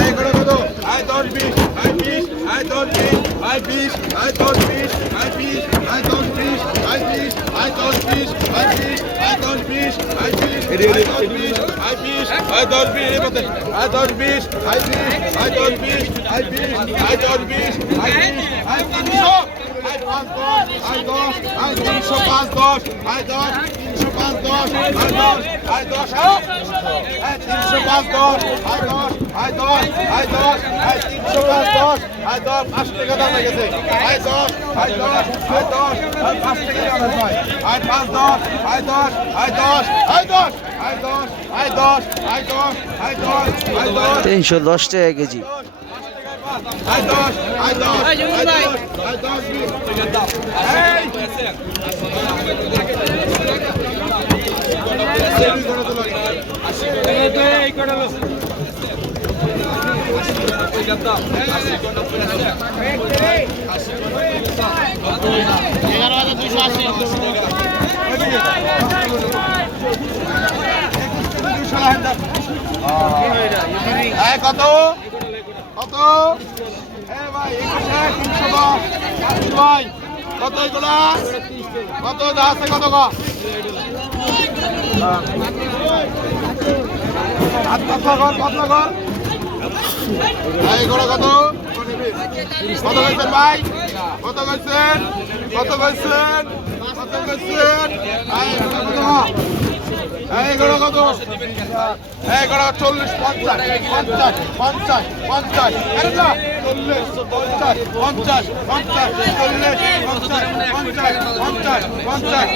এই করে কত আয় 10 20 আয় 20 আয় 10 20 আয় 20 আয় 10 20 আয় 20 আয় 10 20 আয় 20 আয় 10 20 আয় 20 আয় 10 20 আয় 20 আয় 10 20 আয় 20 আয় 10 20 এর মধ্যে আয় 10 20 আয় 20 আয় 10 20 আয় 20 আয় 10 20 আয় 20 আয় 300 আয় 5 10 আয় 10 আয় 305 10 আয় 10 305 10 আয় 10 আয় 10 আয় 305 10 আয় 10 আয় 10 আয় 10 আয় 305 10 আয় 10 5 টাকা দাম লেগেছে আয় 10 আয় 10 আয় 10 আয় 5 টাকা দাম হয় আয় 5 10 আয় 10 আয় 10 আয় 10 আয় 10 আয় 10 আয় 10 আয় 10 আয় 10 310 টাকা কেজি। আয় 10 আয় 10 আয় 10 আয় 10 এই করে লো কত কত ভাই 310 ভাই কত এগুলা কত আছে কত কত কইছেন ভাই কত কইছেন কত কইছেন কত কইছেন এইগুলো কত এইগুলো 40 50 50 50 50 40 50 50 50 40 50 50 50 50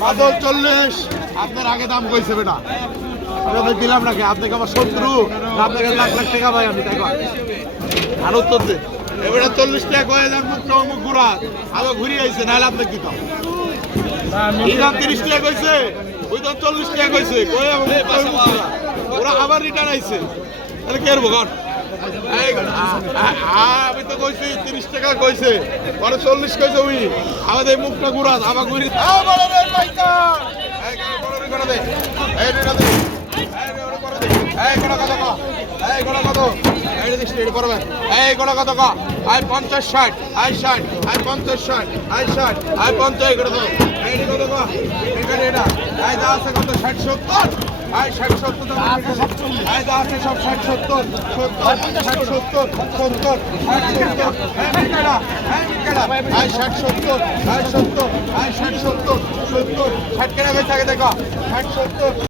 50 40 আপনার আগে দাম কইছে বেটা আমি দিলাম নাকি আপনাকে আমার শত্রু আপনাকে লাখ লাখ টাকা ভাই আমি তাই আর উত্তর দে এবারে 40 টাকা কয়ে যাক মুক্ত অমুক ঘুরা আবার ঘুরে আইছে নাহলে আপনাকে দিতাম এই দাম 30 টাকা কইছে ওই দাম 40 টাকা কইছে কয়ে ওরা আবার রিটার্ন আইছে তাহলে কি করবো কর আমি তো কইছি 30 টাকা কইছে পরে 40 কইছে ওই আমাদের মুখটা ঘুরা আবার ঘুরি এই গোড়া কত আয় 50 60 আয় 60 আয় 50 60 আয় 60 আয় 50 করে দাও এই কত এখানে এটা আয় দা আছে কত 60 70 আয় 60 70 আয় দা আছে সব 60 70 70 60 70 70 60 70 আয় 60 70 আয় 70 আয় 60 70 70 60 কেনা বেচা থাকে দেখো 60 70